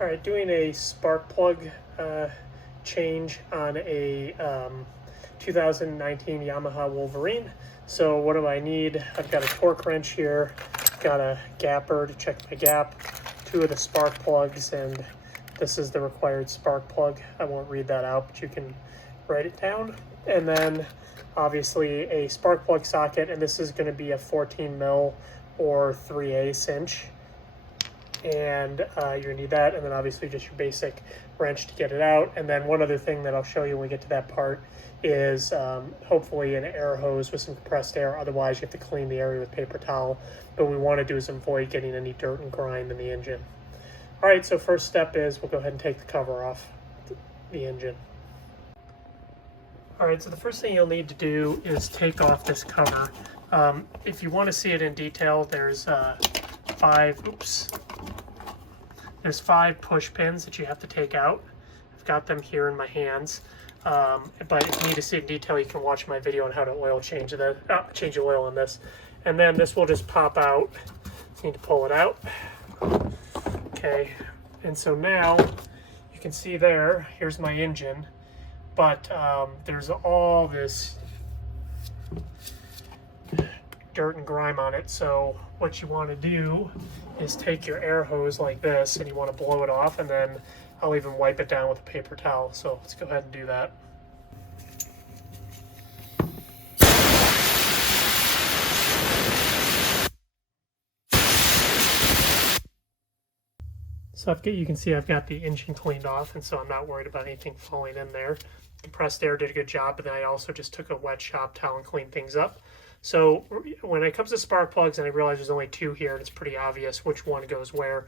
All right, doing a spark plug change on a 2019 Yamaha Wolverine. So what do I need? I've got a torque wrench here, got a gapper to check my gap, two of the spark plugs, and this is the required spark plug. I won't read that out, but you can write it down. And then obviously a spark plug socket, and this is going to be a 14 mil or 3/8 inch. And you're gonna need that, and then obviously just your basic wrench to get it out. And then one other thing that I'll show you when we get to that part is hopefully an air hose with some compressed air. Otherwise you have to clean the area with paper towel. But what we want to do is avoid getting any dirt and grime in the engine. All right, so first step is we'll go ahead and take the cover off the engine. All right, so the first thing you'll need to do is take off this cover. If you want to see it in detail, there's there's 5 push pins that you have to take out. I've got them here in my hands. But if you need to see it in detail, you can watch my video on how to change the oil on this. And then this will just pop out. So you need to pull it out. Okay, and so now you can see there, here's my engine, but there's all this dirt and grime on it. So what you want to do is take your air hose like this, and you want to blow it off, and then I'll even wipe it down with a paper towel. So let's go ahead and do that. So you can see I've got the engine cleaned off, and so I'm not worried about anything falling in there. Compressed air did a good job, but then I also just took a wet shop towel and cleaned things up. So when it comes to spark plugs, and I realize there's only 2 here, and it's pretty obvious which one goes where,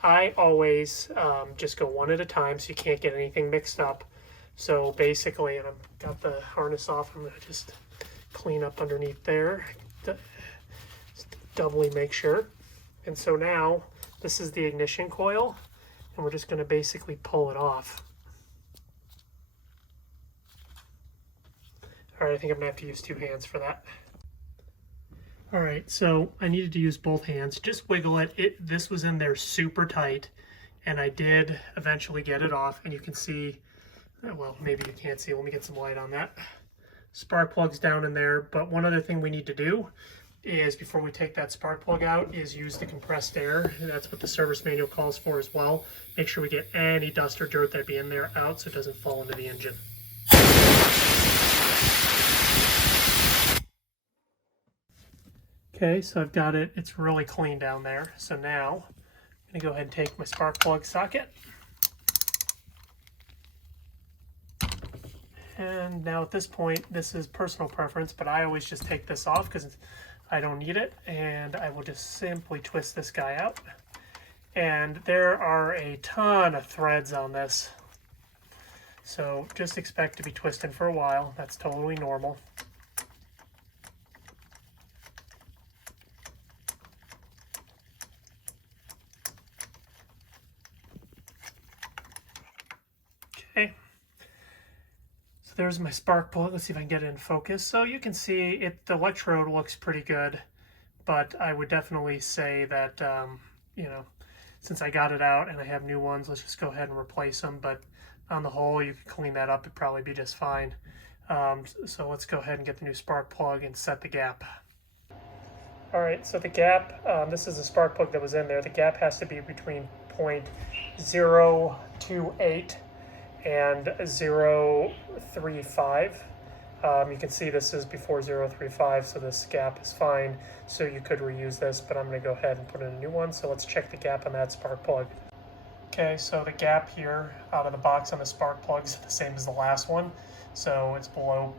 I always just go one at a time so you can't get anything mixed up. So basically, and I've got the harness off, I'm going to just clean up underneath there, just doubly make sure. And so now this is the ignition coil, and we're just going to basically pull it off. All right, I think I'm going to have to use 2 hands for that. All right, so I needed to use both hands. Just wiggle it. This was in there super tight, and I did eventually get it off, and you can see, well, maybe you can't see. Let me get some light on that. Spark plug's down in there, but one other thing we need to do is, before we take that spark plug out, is use the compressed air, and that's what the service manual calls for as well. Make sure we get any dust or dirt that'd be in there out so it doesn't fall into the engine. Okay, so I've got it, it's really clean down there. So now I'm gonna go ahead and take my spark plug socket. And now at this point, this is personal preference, but I always just take this off because I don't need it. And I will just simply twist this guy out. And there are a ton of threads on this. So just expect to be twisting for a while. That's totally normal. Okay, so there's my spark plug. Let's see if I can get it in focus. So you can see the electrode looks pretty good, but I would definitely say that, you know, since I got it out and I have new ones, let's just go ahead and replace them. But on the whole, you can clean that up. It'd probably be just fine. So let's go ahead and get the new spark plug and set the gap. All right, so the gap, this is the spark plug that was in there. The gap has to be between 0.028 and 0.35. You can see this is before 0.35, so this gap is fine. So you could reuse this, but I'm going to go ahead and put in a new one. So let's check the gap on that spark plug. Okay, so the gap here out of the box on the spark plug is the same as the last one. So it's below,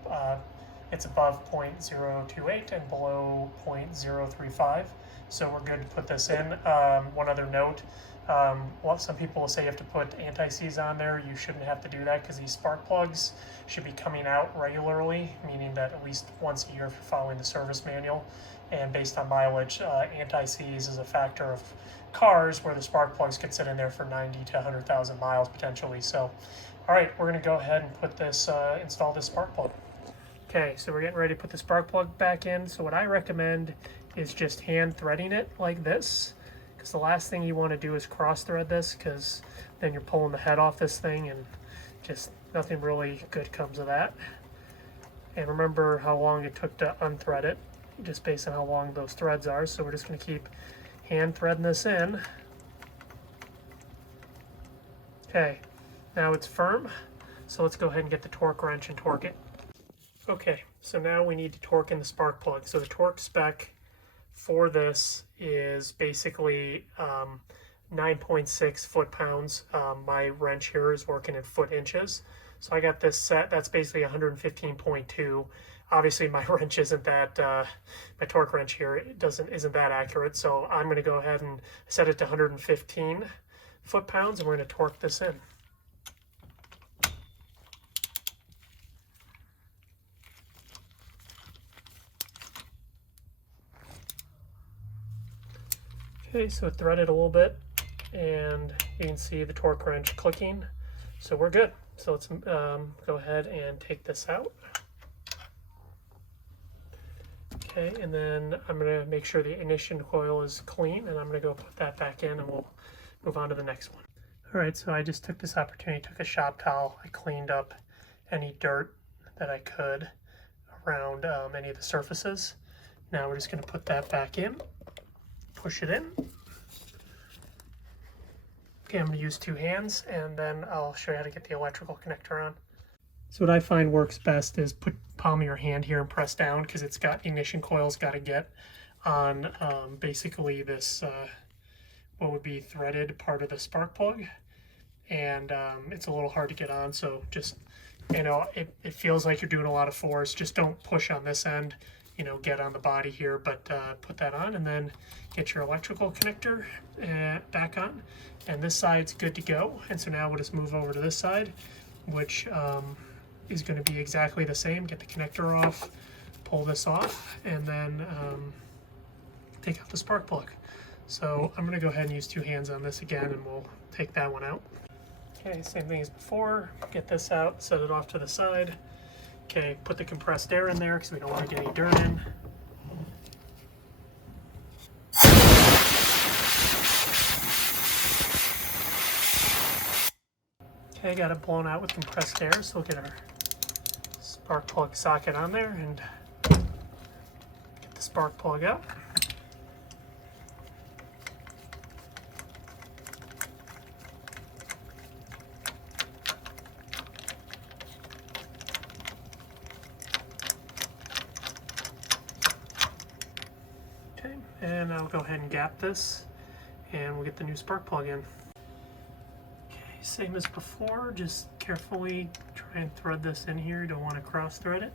it's above 0.028 and below 0.035. So we're good to put this in. One other note, some people will say you have to put anti-seize on there. You shouldn't have to do that because these spark plugs should be coming out regularly, meaning that at least once a year if you're following the service manual. And based on mileage, anti-seize is a factor of cars where the spark plugs could sit in there for 90 to 100,000 miles potentially. So, all right, we're going to go ahead and put this, install this spark plug. Okay, so we're getting ready to put the spark plug back in. So what I recommend is just hand threading it like this. because the last thing you want to do is cross thread this, because then you're pulling the head off this thing and just nothing really good comes of that. And remember how long it took to unthread it, just based on how long those threads are. So we're just going to keep hand threading this in. Okay, now it's firm, so let's go ahead and get the torque wrench and torque it. Okay, so now we need to torque in the spark plug. So the torque spec for this is basically 9.6 foot-pounds. My wrench here is working in foot-inches. So I got this set, that's basically 115.2. Obviously my wrench isn't that, my torque wrench here isn't that accurate. So I'm gonna go ahead and set it to 115 foot-pounds, and we're gonna torque this in. Okay, so it threaded a little bit, and you can see the torque wrench clicking, so we're good. So let's go ahead and take this out. Okay, and then I'm going to make sure the ignition coil is clean, and I'm going to go put that back in, and we'll move on to the next one. All right, so I just took this opportunity, took a shop towel, I cleaned up any dirt that I could around any of the surfaces. Now we're just going to put that back in. Push it in. Okay, I'm going to use 2 hands, and then I'll show you how to get the electrical connector on. So what I find works best is put palm of your hand here and press down, because it's got ignition coils got to get on basically this what would be threaded part of the spark plug, and it's a little hard to get on. So just, you know, it feels like you're doing a lot of force. Just don't push on this end. You know, get on the body here, but put that on, and then get your electrical connector back on, and this side's good to go. And so now we'll just move over to this side, which is going to be exactly the same. Get the connector off, pull this off, and then take out the spark plug. So I'm going to go ahead and use 2 hands on this again, and we'll take that one out. Okay, same thing as before. Get this out, set it off to the side. Okay, put the compressed air in there because we don't want to get any dirt in. Okay, got it blown out with compressed air, so we'll get our spark plug socket on there and get the spark plug out. Okay, and I'll go ahead and gap this, and we'll get the new spark plug in. Okay, same as before, just carefully try and thread this in here. You don't want to cross thread it.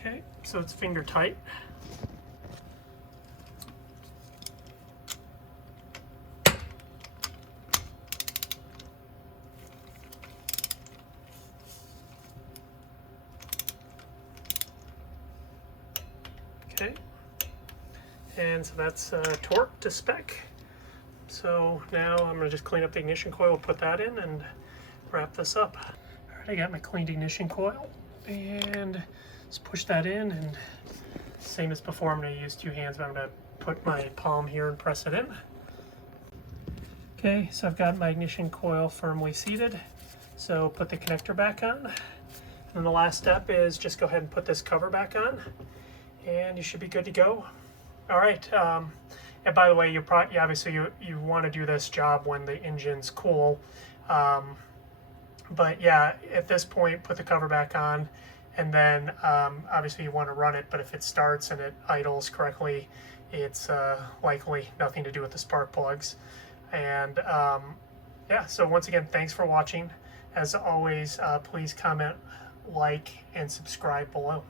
Okay, so it's finger tight. Okay, and so that's torque to spec. So now I'm going to just clean up the ignition coil, put that in, and wrap this up. All right, I got my cleaned ignition coil, and just push that in, and same as before, I'm going to use 2 hands, but I'm going to put my palm here and press it in. Okay, so I've got my ignition coil firmly seated, so put the connector back on. And the last step is just go ahead and put this cover back on, and you should be good to go. All right, and by the way, obviously you want to do this job when the engine's cool, but yeah, at this point, put the cover back on, and then obviously you want to run it, but if it starts and it idles correctly, it's likely nothing to do with the spark plugs. And yeah, so once again, thanks for watching. As always, please comment, like, and subscribe below.